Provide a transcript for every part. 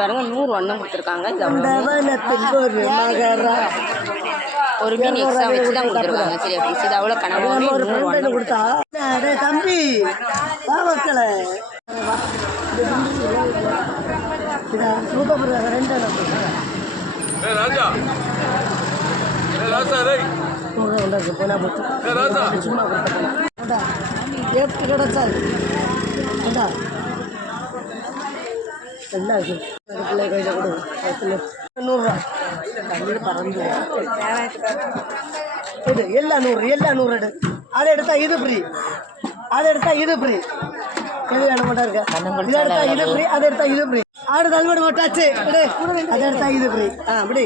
பாருங்க 100 வண்ணம் கொடுத்துருக்காங்க. ஒரு மீன் எக்ஸ்ட்ரா வச்சு தான் கொடுத்துருக்காங்க. சரியா ஃப்ரெண்ட்ஸ், இது அவ்வளோ கனவா மீன் 100 வண்ணம் கொடுத்தா தம்பி மக்களே சும்மா கிடைச்சாது நூறுரூவா பறந்து இது எல்லாம் 100 எல்லாம் 100 எடு. அதை எடுத்தா இது ஃப்ரீ, அதை எடுத்தா இது ஃப்ரீ. எது வேணும் மட்டும் இருக்கு. இதை எடுத்தா இது ஃப்ரீ, அதை எடுத்தா இது ஃப்ரீ. ஆடு தள்ளுபடி போட்டாச்சு. அதை எடுத்தா இது ஃப்ரீ. அப்படி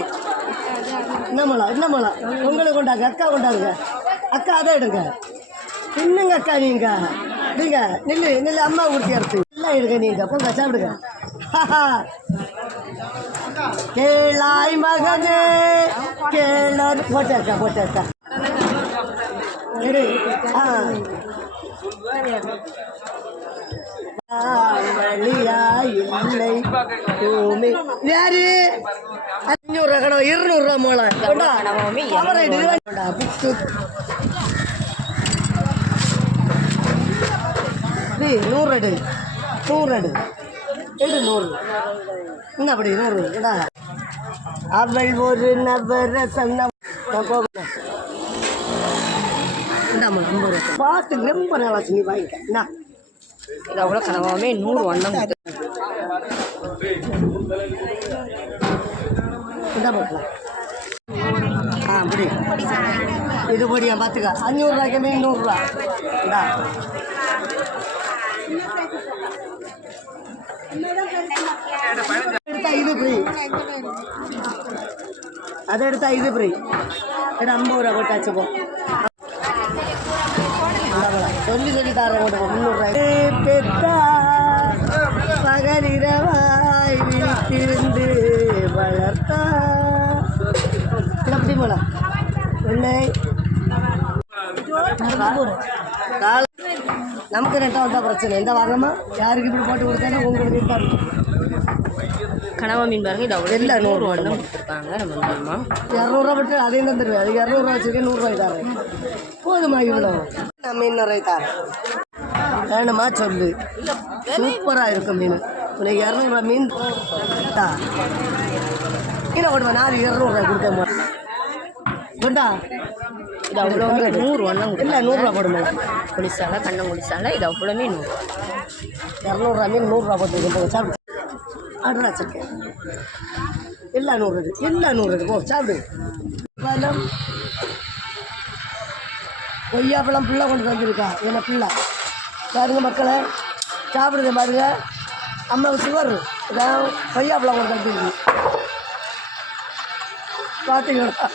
இன்னமலாம் உங்களுக்கு கொண்டாங்க, அக்கா கொண்டாங்க. அக்கா அதை எடுங்க. இன்னுங்க அக்கா நீங்க நில்லு அம்மா ஊற்றி எடுத்து எல்லாம் எடுங்க. நீங்க பொங்க சாப்பிடுங்க. கேளாய் மகனே கேளார் போட்டாக்கா யாரு 500 கடை 200 மூல 100 எடு 100 எடு எடு 100 என்ன அப்படி 100 எடா. அவள் ஒரு நவரசம் பாட்டு ரொம்ப நல்லாச்சு. நீ வாங்கிக்க என்ன இது அவ்வளோ கனவாமே 100 வண்ணம் அப்படி இது பொடியா பார்த்துக்க. 500 ரூபாய்க்கு மீன் 100 ரூபா. எடுத்தா இது ஃப்ரீ, அதை எடுத்தா இது ஃப்ரீ. 50 ரூபா போட்டாச்சு. போ சொல்லி தரேன். 300 பெற்றா பகலிரவாய் விழித்திருந்து வளர்த்தா அப்படி போல உன்னை நமக்கு ரெட்டா வந்தா பிரச்சனை. எந்த வாரமா யாருக்கு இப்படி போட்டு கொடுத்தாலும் உங்களுக்கு இருப்பாரு. கனவா மீன் பாருங்க. இது அவ்வளோ எல்லாம் 100 வண்ணம் கொடுத்துருக்காங்க. நம்ம 200 விட்டு அதையும் தான் தருவேன். அது 200 வச்சுருக்கேன். 100 ரூபாய் தரேன். போதுமா இவ்வளோ? நான் மீன் நிறைய தரேன். வேணுமா சொல்லு. சூப்பராக இருக்கும் மீன். உனக்கு 200 ரூபா மீன் மீனை கொடுவேன். 200 ரூபாய் கொடுத்தேன். கொண்டா இது அவ்வளோ 100 வண்ணம் இல்லை 100 ரூபா போடுமே. குளிசாலை கண்ணம் குளிசாலை இது அவ்வளோமே 200 ரூபா மீன் 100 ரூபா போட்டு சாப்பிடு. ஆர்டர் வச்சுருக்கேன். எல்லாம் 100 எல்லாம் 100 போ சாப்பிடு. பழம் கொய்யாப்பழம் பிள்ளை கொண்டு வந்துருக்கா. என்ன பிள்ளை பாருங்க மக்களை சாப்பிடுது பாருங்க. அம்மாவுக்கு சுகர் இதான் கொய்யாப்பழம் கொண்டு வந்துருக்கு. பார்த்துக்கலாம்.